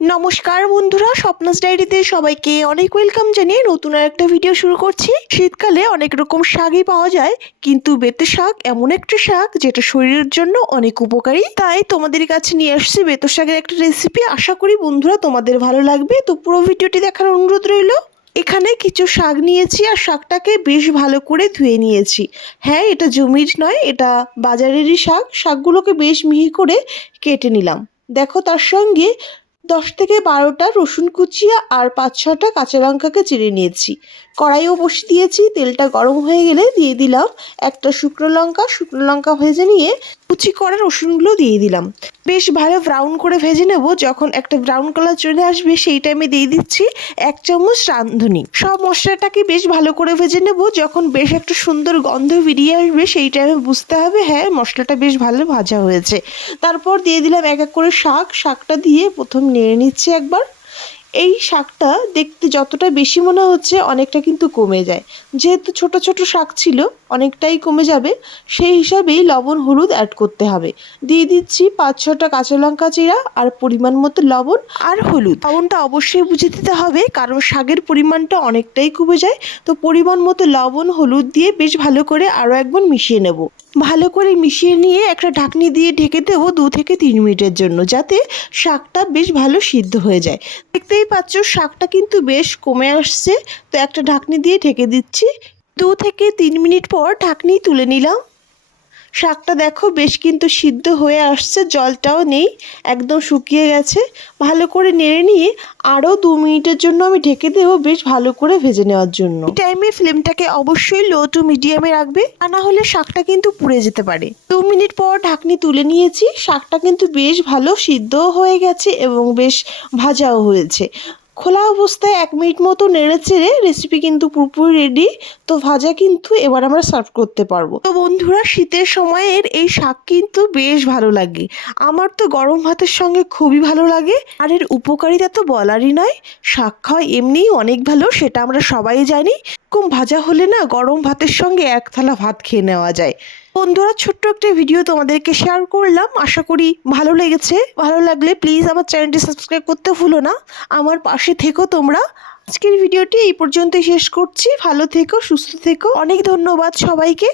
নমস্কার বন্ধুরা, স্বপ্নাস ডায়েরিতে সবাইকে অনেক ওয়েলকাম জানিয়ে নতুন আর একটা ভিডিও শুরু করছি। শীতকালে অনেক রকম শাকই পাওয়া যায়, কিন্তু বেতে শাক এমন একটা শাক যেটা শরীরের জন্য অনেক উপকারী। তাই তোমাদের কাছে নিয়ে আসছি বেত শাকের একটা রেসিপি আশা করি বন্ধুরা তোমাদের ভালো লাগবে। তো পুরো ভিডিওটি দেখার অনুরোধ রইল, এখানে কিছু শাক নিয়েছি আর শাকটাকে বেশ ভালো করে ধুয়ে নিয়েছি। হ্যাঁ এটা জমির নয়, এটা বাজারেরই শাক। শাকগুলোকে বেশ মিহি করে কেটে নিলাম। দেখো তার সঙ্গে দশ থেকে বারোটা রসুন কুচিয়া আর পাঁচ ছটা কাঁচা লঙ্কাকে চিড়ে নিয়েছি। কড়াইও বসিয়ে দিয়েছি, তেলটা গরম হয়ে গেলে দিয়ে দিলাম একটা শুকনো লঙ্কা শুকনো লঙ্কা ভেজে নিয়ে কুচি করা রসুনগুলো দিয়ে দিলাম। বেশ ভালো ব্রাউন করে ভেজে নেব, যখন একটা ব্রাউন কালার চলে আসবে সেই টাইমে দিয়ে দিচ্ছি এক চামচ রাঁধুনি। সব মশলাটাকে বেশ ভালো করে ভেজে নেব, যখন বেশ একটা সুন্দর গন্ধ বেরিয়ে আসবে সেই টাইমে বুঝতে হবে হ্যাঁ মশলাটা বেশ ভালো ভাজা হয়েছে। তারপর দিয়ে দিলাম এক এক করে শাক, শাকটা দিয়ে প্রথম নেড়ে নিচ্ছি একবার। এই শাকটা দেখতে যতটা বেশি মনে হচ্ছে অনেকটা কিন্তু কমে যায়। যেহেতু ছোট ছোট শাক ছিল, অনেকটাই কমে যাবে, সেই হিসাবেই লবণ, হলুদ অ্যাড করতে হবে। দিয়ে দিচ্ছি পাঁচ ছটা কাঁচা লঙ্কা চিরা আর পরিমাণ মতো লবণ আর হলুদ। লবণটা অবশ্যই বুঝে দিতে হবে, কারণ শাকের পরিমাণটা অনেকটাই কমে যায়। তো পরিমাণ মতো লবণ, হলুদ দিয়ে বেশ ভালো করে আরও একবার মিশিয়ে নেব। ভালো করে মিশিয়ে নিয়ে একটা ঢাকনি দিয়ে ঢেকে দেবো দু থেকে তিন মিনিটের জন্য, যাতে শাকটা বেশ ভালো সিদ্ধ হয়ে যায়। দেখতেই পাচ্ছ, শাকটা কিন্তু বেশ কমে আসছে। তো একটা ঢাকনি দিয়ে ঢেকে দিচ্ছি। দু থেকে তিন মিনিট পর ঢাকনি তুলে নিলাম। শাকটা দেখো বেশ কিন্তু সিদ্ধ হয়ে আসছে জলটাও নেই একদম শুকিয়ে গেছে। ভালো করে নেড়ে নিয়ে আরও দু মিনিটের জন্য আমি ঢেকে দেবো বেশ ভালো করে ভেজে নেওয়ার জন্য। টাইমে ফ্লেমটাকে অবশ্যই লো টু মিডিয়ামে রাখবে তা না হলে শাকটা কিন্তু পুড়ে যেতে পারে। দু মিনিট পর ঢাকনি তুলে নিয়েছি শাকটা কিন্তু বেশ ভালো সিদ্ধও হয়ে গেছে এবং বেশ ভাজাও হয়েছে। খোলা অবস্থায় এক মিনিট মতো নেড়ে চেড়ে রেসিপি কিন্তু পুরোপুরি রেডি তো ভাজা কিন্তু এবার আমরা সার্ভ করতে পারব। তো বন্ধুরা, শীতের সময়ের এই শাক কিন্তু বেশ ভালো লাগে। আমার তো গরম ভাতের সঙ্গে খুবই ভালো লাগে। আর এর উপকারিতা তো বলারই নয়। শাক খাওয়া এমনিই অনেক ভালো, সেটা আমরা সবাই জানি। কম ভাজা হলে না গরম ভাতের সঙ্গে এক থালা ভাত খেয়ে নেওয়া যায়। বন্ধুরা, ছোট্ট একটা ভিডিও তোমাদেরকে শেয়ার করলাম। আশা করি ভালো লেগেছে। ভালো লাগলে প্লিজ আমার চ্যানেলটি সাবস্ক্রাইব করতে ভুলো না। আমার পাশে থেকো তোমরা। আজকের ভিডিওটি এই পর্যন্তই শেষ করছি। ভালো থেকো, সুস্থ থেকো। অনেক ধন্যবাদ সবাইকে।